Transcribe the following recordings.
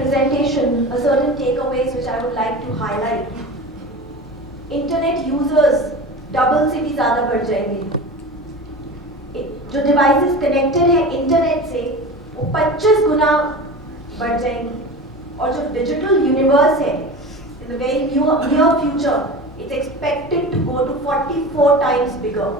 presentation a certain takeaways which I would like to highlight. Internet users double से भी ज़्यादा बढ़ जाएंगे. जो devices connected हैं इंटरनेट से वो 25 गुना बढ़ जाएंगी. और जो digital universe है in the very near future it's expected to go to 44 times bigger.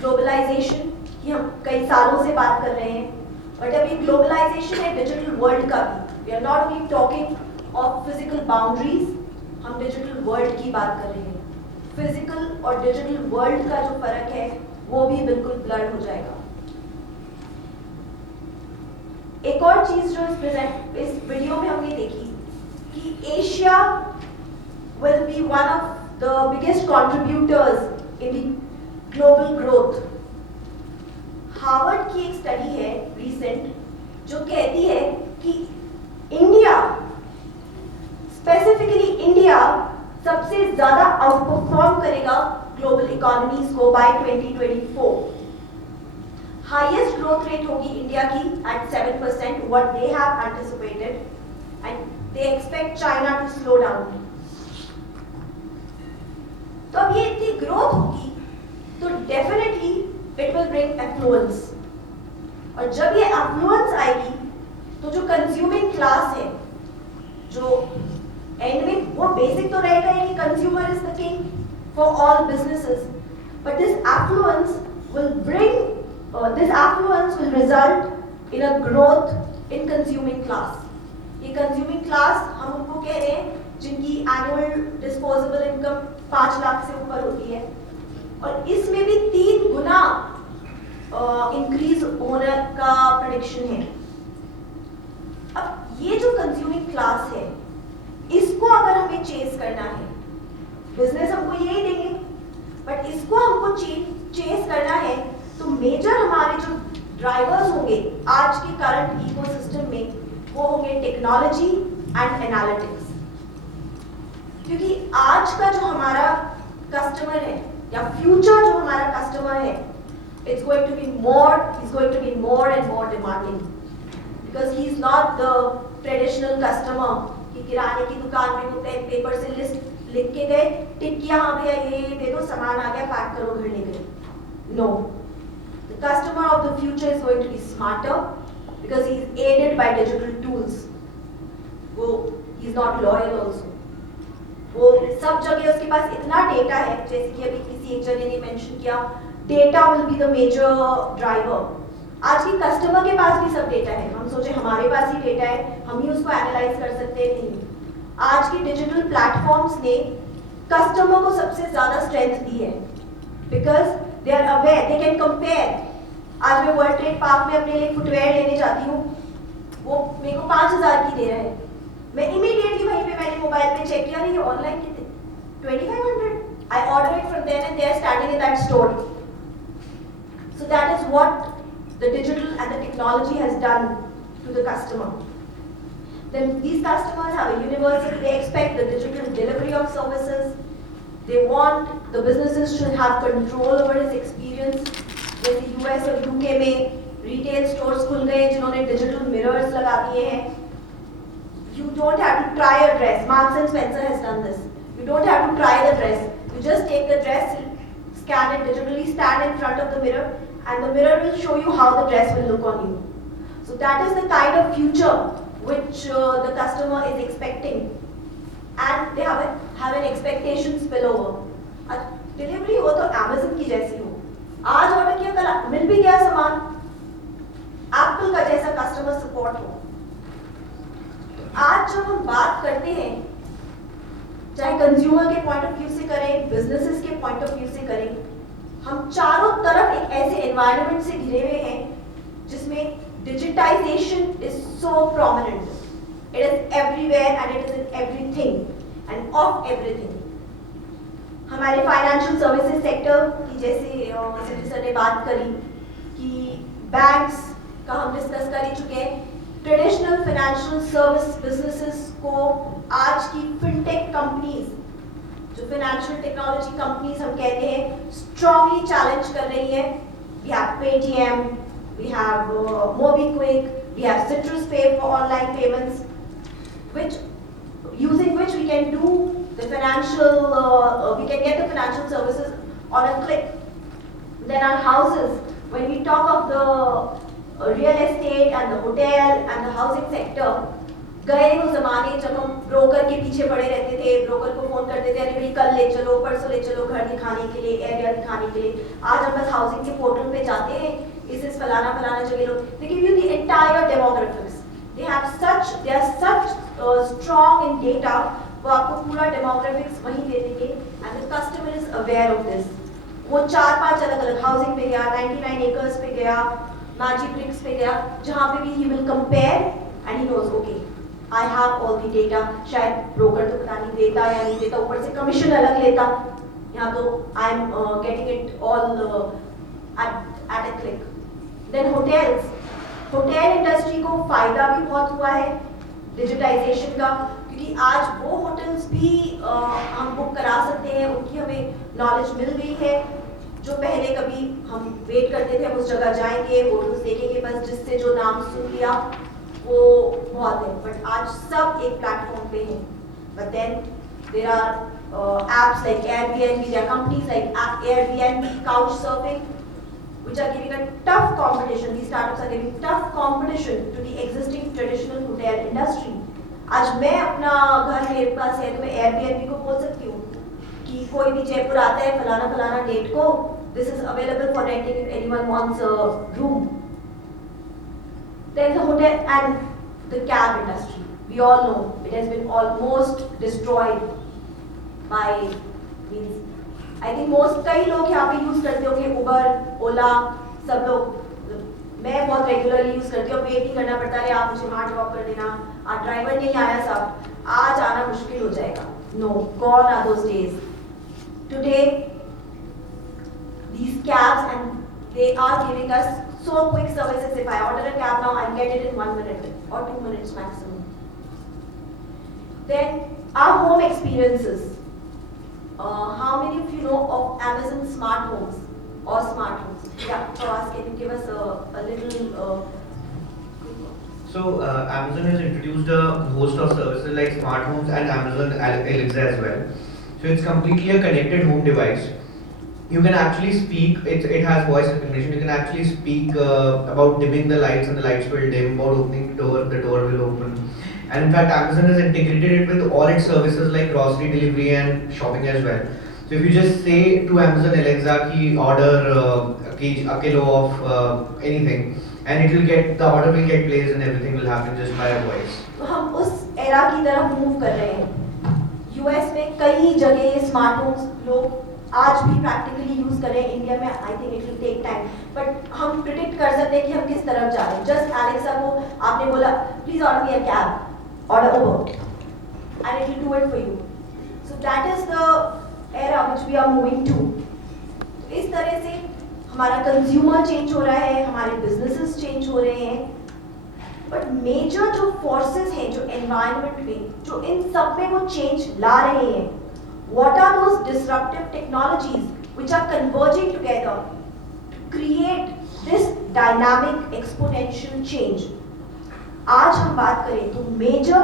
Globalization की हम कई सालों से बात कर रहे हैं, बट अभी ग्लोबलाइजेशन है डिजिटल वर्ल्ड का भी. We are not only talking of physical boundaries, हम डिजिटल वर्ल्ड की बात कर रहे हैं. फिजिकल और डिजिटल वर्ल्ड का जो फर्क है वो भी बिल्कुल ब्लर हो जाएगा. एक और चीज जो इस वीडियो में हमने देखी कि Asia will be one of the biggest contributors in the global growth. Harvard की एक स्टडी है रीसेंट जो कहती है कि इंडिया, स्पेसिफिकली इंडिया सबसे ज्यादा आउटपरफॉर्म करेगा ग्लोबल इकोनॉमीज को बाय 2024. हाईएस्ट ग्रोथ रेट होगी इंडिया की at 7%, what they have anticipated, and they expect China to slow down. तो अब ये इतनी ग्रोथ होगी तो definitely it will bring affluence. और जब ये एफ्लुएंस आएगी तो जो कंज्यूमिंग क्लास है, जो एंड में वो बेसिक तो रहेगा ही कि consumer is the king for all businesses, but this affluence will result in a growth in consuming class. ये कंज्यूमिंग क्लास हम उनको कह रहे हैं जिनकी एनुअल डिस्पोजेबल इनकम 5 लाख से ऊपर होती है, और इसमें भी 3 गुना इंक्रीज होने का प्रेडिक्शन है. अब ये जो कंज्यूमिंग क्लास है इसको अगर हमें चेस करना है, बिजनेस हमको यही देंगे, बट इसको हमको चेस करना है तो मेजर हमारे जो ड्राइवर्स होंगे आज के करंट इकोसिस्टम में वो होंगे टेक्नोलॉजी एंड एनालिटिक्स. क्योंकि आज का जो हमारा कस्टमर है या फ्यूचर जो हमारा कस्टमर है, it's going to be more and more demanding, because he is not the traditional customer कि किराने की दुकान में वो पेन पेपर से लिस्ट लिख के गए, टिक किया, हाँ भैया ये दे दो, सामान आ गया, पैक करो, घर ले गए. No, the customer of the future is going to be smarter because he is aided by digital tools. वो he is not loyal also. वो सब जगह उसके पास इतना डेटा है, जैसे कि अभी किसी एक जने ने मेंशन किया, data will be the major driver. आज की कस्टमर के पास भी सब डेटा है. हम सोचे हमारे पास ही डेटा है, हम ही उसको एनालाइज कर सकते हैं. नहीं, आज की डिजिटल प्लेटफॉर्म्स ने कस्टमर को सबसे ज्यादा स्ट्रेंथ दी है, because they are aware, they can compare. आज मैं वर्ल्ड ट्रेड पार्क में अपने लिए फुटवेयर लेने जाती हूँ, वो मेरे को 5,000 की दे रहा है, मैं इमीडिएटली वहीं पे मैंने मोबाइल पे चेक किया, ये ऑनलाइन कितने, 2500. I order it from them and they are standing in that store. So that is what the digital and the technology has done to the customer. Then these customers have a universal, they expect the digital delivery of services. They want the businesses to have control over his experience. जैसे US और UK में retail stores खुल गए जिन्होंने digital mirrors लगा दिए हैं. You don't have to try a dress. Marks and Spencer has done this. You don't have to try the dress. You just take the dress, scan it digitally, stand in front of the mirror, and the mirror will show you how the dress will look on you. So that is the kind of future which the customer is expecting, and they have an expectation spillover. Delivery हो तो Amazon की जैसी हो. आज ऑर्डर किया, कल मिल भी गया सामान. Apple का जैसा कस्टमर सपोर्ट हो. आज जब हम बात करते हैं, चाहे कंज्यूमर के पॉइंट ऑफ व्यू से करें, बिजनेसेस के पॉइंट ऑफ व्यू से करें, हम चारों तरफ एक ऐसे एनवायरनमेंट से घिरे हुए हैं जिसमें digitization is so prominent. It is everywhere and it is in everything and of everything. हमारे फाइनेंशियल सर्विसेज सेक्टर की जैसे सर ने बात करी कि बैंक्स का हम डिस्कस कर ही चुके हैं. ट्रेडिशनल फाइनेंशियल सर्विस बिजनेसेस को आज की फिनटेक कंपनीज, जो फाइनेंशियल टेक्नोलॉजी कंपनीज हम कहते हैं, स्ट्रांगली चैलेंज कर रही है. We have Paytm, we have MobiKwik, we have Citrus Pay for online payments, using which we can do the we can get the financial services on a click. Then our houses, when we talk of the real estate and the hotel and the housing sector, गए वो ज़माने जब हम ब्रोकर के पीछे पड़े रहते थे, ब्रोकर को फोन करते थे, अरे भाई कल ले चलो, परसों ले चलो घर दिखाने के लिए, एरिया दिखाने के लिए। आज हम बस हाउसिंग के पोर्टल पे जाते हैं, इस फलाना फलाना जगह लो, they give you the entire demographics. They are such strong in data, वो आपको पूरा demographics वहीं दे देंगे, and the customer is aware of this. वो 4-5 अलग-अलग हाउसिंग पे गया, 99 acres पे गया, Magicbricks पे गया, जहाँ पे भी he will compare and he knows, okay, I have all the data. शायद ब्रोकर तो पता नहीं देता या नहीं देता, ऊपर से कमीशन अलग लेता, यहाँ तो I am getting it all at a click. Then hotels, hotel industry को फायदा भी बहुत हुआ है डिजिटाइजेशन का, क्योंकि आज वो होटल्स भी हम बुक करा सकते हैं, उनकी हमें नॉलेज मिल गई है, जो पहले कभी हम वेट करते थे, हम उस जगह जाएंगे, होटल्स देखेंगे, बस जिससे जो नाम सुन लिया वो बहुत है, बट आज सब एक प्लेटफॉर्म पे है. But then there are apps like Airbnb, there are companies like Airbnb, Couchsurfing, which are giving a tough competition. These startups are giving tough competition to the existing traditional hotel industry. आज मैं अपना घर मेरे पास है तो मैं Airbnb को बोल सकती हूँ कि कोई भी जयपुर आता है फलाना फलाना डेट को, this is available for renting if anyone wants a room. Then the hotel and the cab industry. We all know it has been almost destroyed by means. I think most कई लोग यहाँ पे यूज करते होंगे Uber, Ola, सब लोग. मैं बहुत रेगुलरली यूज करती हूँ, वेट नहीं करना पड़ता है, आप मुझे वहाँ ड्रॉप कर देना, आज ड्राइवर नहीं आया साहब, आज आना मुश्किल हो जाएगा. No, gone are those days. Today, these cabs and they are giving us so quick services. If I order a cab now, I get it in 1 minute or 2 minutes maximum. Then our home experiences. How many of you know of Amazon smart homes or smart homes? Yeah, Fawaz, can you give us a little? So Amazon has introduced a host of services like smart homes and Amazon Alexa as well. So it's completely a connected home device. You can actually speak, it has voice recognition, you can actually speak about dimming the lights and the lights will dim, about opening the door will open. And in fact, Amazon has integrated it with all its services like grocery delivery and shopping as well. So if you just say to Amazon Alexa ki order a kilo of anything, and the order will get placed and everything will happen just by a voice. तो हम उस एरा की तरफ मूव कर रहे हैं. यूएस में कई जगह स्मार्ट होम्स लोग आज भी प्रैक्टिकली यूज कर रहे हैं. इंडिया में I think it will take time, but हम प्रिडिक्ट कर सकते हैं कि हम किस तरफ जा रहे हैं. जस्ट एलेक्सा को आपने बोला please order me a cab, order Uber, and it will do it for you. So that is the era which we are moving to. तो इस तरह से हमारा कंज्यूमर चेंज हो रहा है, हमारे बिजनेसेस चेंज हो रहे हैं, बट मेजर जो फोर्सेस हैं जो एनवायरनमेंट में, जो इन सब में वो चेंज ला रहे हैं, what are those disruptive technologies which are converging together to create this dynamic exponential change? आज हम बात करें तो मेजर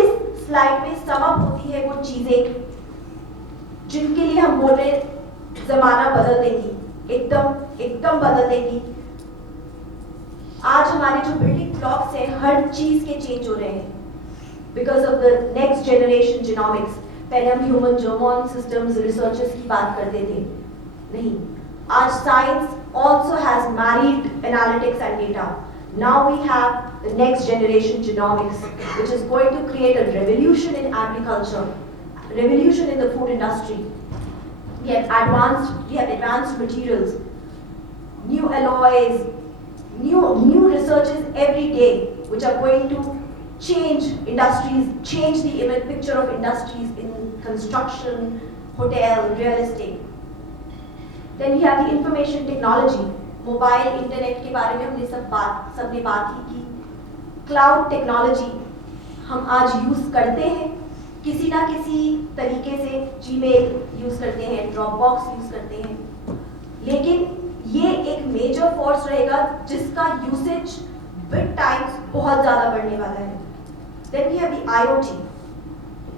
इस स्लाइड में सम अप होती है वो चीजें जिनके लिए हम बोल रहे जमाना बदल देंगी, एकदम बदल देंगी. आज हमारे जो बिल्डिंग ब्लॉक्स हैं हर चीज के चेंज हो रहे हैं because of the next generation genomics. पहले हम ह्यूमन जीनोम सिस्टम्स रिसर्चर्स की बात करते थे, नहीं, आज science also has married analytics and data. Now we have the next generation genomics, which is going to create a revolution in agriculture, revolution in the food industry. We have advanced materials, new alloys, new researches every day, which are going to change industries, change the image picture of industries in construction, hotel, real estate. Then we have the information technology. Mobile internet के बारे में हमने सबने बात ही की. Cloud technology हम आज यूज करते हैं किसी ना किसी तरीके से. जीमेल यूज करते हैं, ड्रॉपबॉक्स यूज करते हैं, लेकिन ये एक मेजर फोर्स रहेगा जिसका यूसेज विद टाइम्स बहुत ज़्यादा बढ़ने वाला है। Then we have the IoT,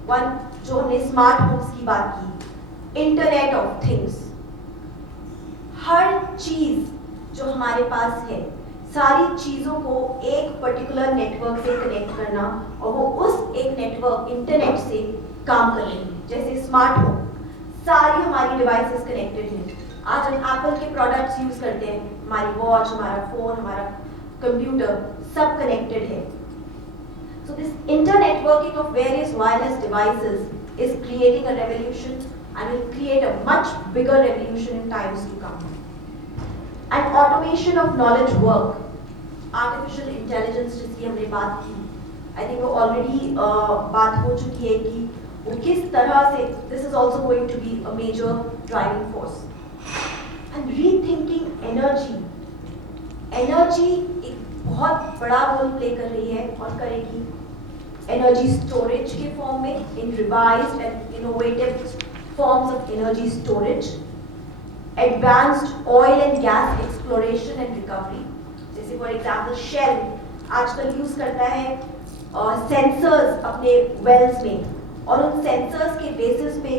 one जो हमने स्मार्ट होम्स की बात की, इंटरनेट ऑफ थिंग्स। हर चीज़ जो हमारे पास है, सारी चीज़ों को एक पर्टिकुलर नेटवर्क से कनेक्ट करना और वो उस एक नेटवर्क इंटरनेट से काम कर रही है। जैसे स्मार्ट होम, सारी हमारी डिवाइसेस कनेक्टेड हैं। आज हम एप्पल के प्रोडक्ट्स यूज़ करते हैं, हमारी वॉच, हमारा फ़ोन, हमारा कंप्यूटर, सब कनेक्टेड है। So this internetworking of various wireless devices is creating a revolution and will create a much bigger revolution in times to come. And automation of knowledge work, artificial intelligence जिसकी हमने बात की, I think वो already बात हो चुकी है कि वो किस तरह से this is also going to be a major driving force. And rethinking energy, energy एक बहुत बड़ा रोल प्ले कर रही है और करेगी। एनर्जी स्टोरेज के फॉर्म में, in revised and innovative forms of energy storage, advanced oil and gas exploration and recovery. जैसे फॉर एग्जांपल शेल आजकल यूज करता है सेंसर्स अपने वेल्स में, और उन सेंसर्स के बेसिस पे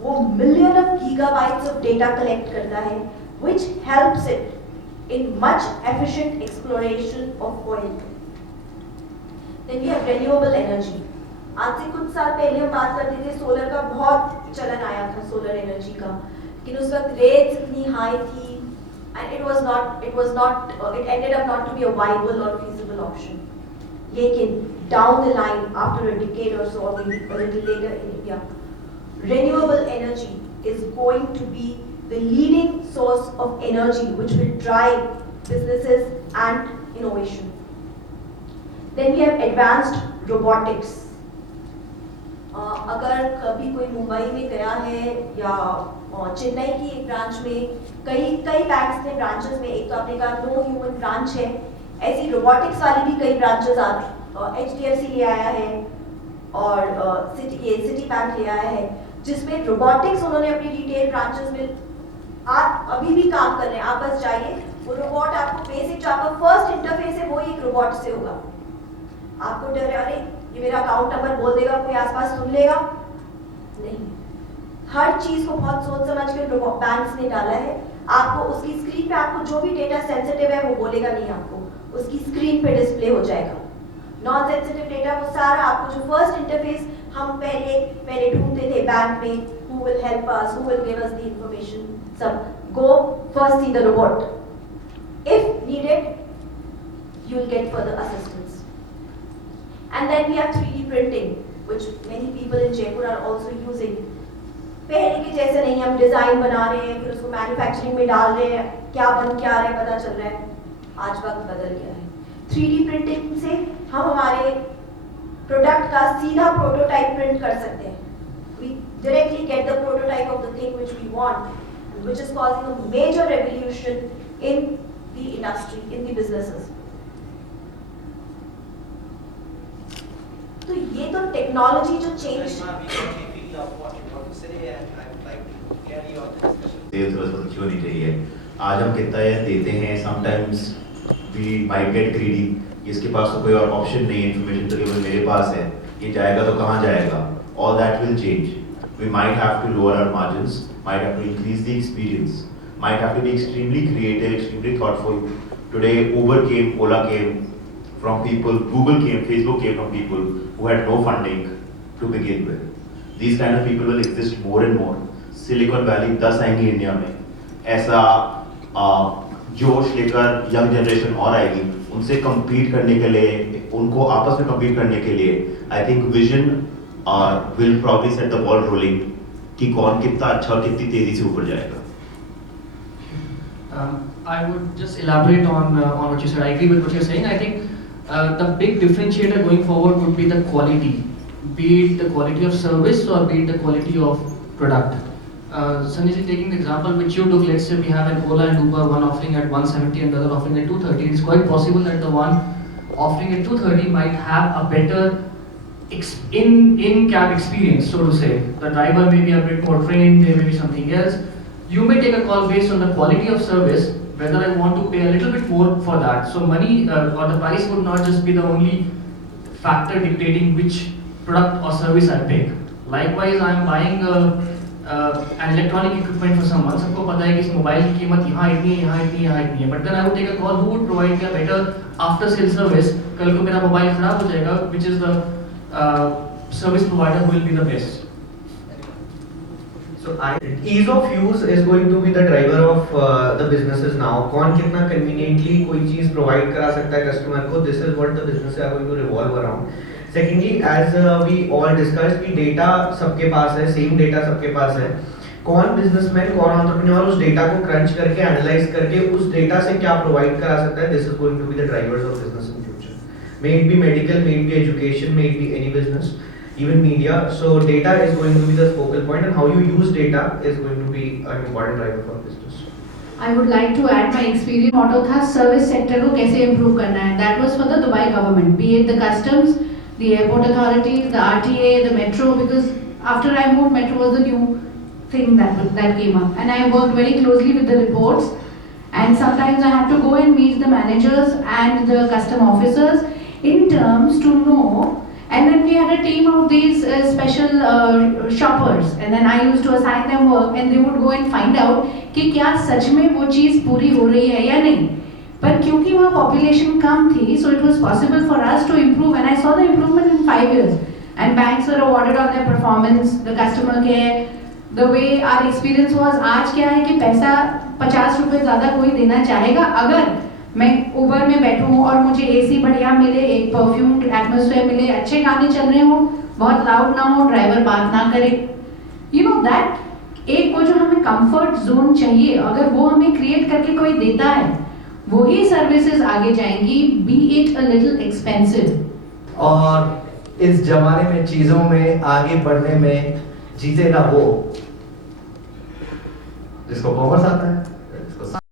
वो million of gigabytes of data collect करता है, which helps it in much efficient exploration of oil. Then we have renewable energy. आज से कुछ साल पहले हम बात करते थे, सोलर का बहुत चलन आया था, सोलर एनर्जी का, लेकिन उस वक्त रेट्स इतनी हाई थी and it ended up not to be a viable or feasible option. लेकिन down the line, after a decade or so, or maybe a little later in India, renewable energy is going to be the leading source of energy which will drive businesses and innovation. Then we have advanced robotics. अगर कभी कोई मुंबई में गया है या चेन्नई की एक ब्रांच में, कई बैंक्स ने ब्रांचेस में, एक तो आपने कहा नो ह्यूमन ब्रांच है, ऐसी रोबोटिक्स वाली भी कई ब्रांचेस HDFC ले आया है और सिटी बैंक ले आया है, जिसमें रोबोटिक्स उन्होंने अपनी रिटेल ब्रांचेस में आप अभी भी काम कर रहे हैं। आप बस जाइए, वो रोबोट आपको बेसिक जो आपका फर्स्ट इंटरफेस है वो ही एक रोबोट से होगा। आपको डर है अरे ये मेरा अकाउंट नंबर बोल देगा, कोई आसपास सुन लेगा, नहीं। हर चीज को बहुत सोच समझ के बैंक्स ने डाला है। आपको उसकी स्क्रीन पे आपको जो भी डेटा सेंसिटिव है वो बोलेगा नहीं, आपको उसकी स्क्रीन पे डिस्प्ले हो जाएगा। नॉन सेंसिटिव डेटा वो सारा आपको जो फर्स्ट इंटरफेस हम पहले ढूंढते थे बैंक में, who will help us, who will give us the information, go first see the robot. If needed, you will get further assistance. And then we have 3D printing, which many people in Jaipur are also using. पहले के जैसे नहीं, हम डिजाइन बना रहे हैं, फिर उसको मैन्युफैक्चरिंग में डाल रहे हैं, क्या बन क्या रहा है पता चल रहा है। आज वक्त बदल गया है। 3D प्रिंटिंग से हम हमारे प्रोडक्ट का सीधा प्रोटोटाइप प्रिंट कर सकते हैं। We directly get the prototype of the thing which we want, which is causing a major revolution in the industry, in the businesses. तो ये तो टेक्नोलॉजी जो चेंज क्यों नहीं चाहिए। आज हम कितना देते हैं, sometimes we might get greedy, इसके पास तो कोई और ऑप्शन नहीं है, इन्फॉर्मेशन तो केवल मेरे पास है, ये जाएगा तो कहाँ जाएगा। All that will change. We might have to lower our margins, might have to increase the experience, might have to be extremely creative, extremely thoughtful. Today, Uber came, Ola came from people, Google came, Facebook came from people who had no funding to begin with. These kind of people will exist more and more. Silicon Valley 10 आएंगी इंडिया में, ऐसा जोश लेकर young generation और आएगी, उनसे compete करने के लिए, उनको आपस में compete करने के लिए, I think vision will probably set the ball rolling कि कौन कितना अच्छा और कितनी तेजी से ऊपर जाएगा। I would just elaborate on what you said. I agree with what you're saying. I think the big differentiator going forward would be the quality, be it the quality of service or be it the quality of product. Sanjay ji, taking the example which you took, let's say we have an Ola and Uber, one offering at 170 and the other offering at 230. It's quite possible that the one offering at 230 might have a better in-cab experience, so to say. The driver may be a bit more trained, there may be something else. You may take a call based on the quality of service, whether I want to pay a little bit more for that. So money or the price would not just be the only factor dictating which product or service I pick. Likewise, I am buying an electronic equipment for someone. सबको पता है कि इस मोबाइल की कीमत यहाँ इतनी है, यहाँ इतनी है, यहाँ इतनी है. But then I would take a call who would provide me a better after sales service. कल को मेरा मोबाइल खराब हो जाएगा, which is the service provider who will be the best. So ease of use is going to be the driver of the businesses now. कौन कितना conveniently कोई चीज provide करा सकता है customer को. This is what the businesses are going to revolve around. Secondly, as we all discussed, कि data सबके पास है, same data सबके पास है. कौन businessman, कौन entrepreneur उस data को crunch करके analyze करके उस data से क्या provide करा सकता है. This is going to be the drivers of business in future. May it be medical, may it be education, may it be any business. Even media. So data is going to be the focal point, and how you use data is going to be an important driver for business. I would like to add my experience. Motto था service sector को कैसे improve करना है. That was for the Dubai government, be it the customs, the airport authorities, the RTA, the metro. Because after I moved, metro was the new thing that came up, and I worked very closely with the reports. And sometimes I had to go and meet the managers and the custom officers in terms to know. And then we had a team of these special shoppers, and then I used to assign them work, and they would go and find out कि क्या सच में वो चीज़ पूरी हो रही है या नहीं. पर क्योंकि वहाँ population कम थी, so it was possible for us to improve, and I saw the improvement in 5 years. And banks were awarded on their performance, the customer care, the way our experience was. आज क्या है कि पैसा 50 रुपए ज़्यादा कोई देना चाहेगा अगर मैं उबर में बैठूं और मुझे एसी बढ़िया मिले, एक परफ्यूम्ड एटमॉस्फेयर मिले, अच्छे गाने चल रहे हो, बहुत लाउड ना हो, ड्राइवर बात ना करे. यू नो दैट एक वो जो हमें कंफर्ट जोन चाहिए, अगर वो हमें क्रिएट करके कोई देता है, वही सर्विसेज आगे जाएंगी, B it a little expensive. और इस जमाने में चीजों में आगे बढ़ने में जीतेगा वो जिसको कॉमर्स आता है.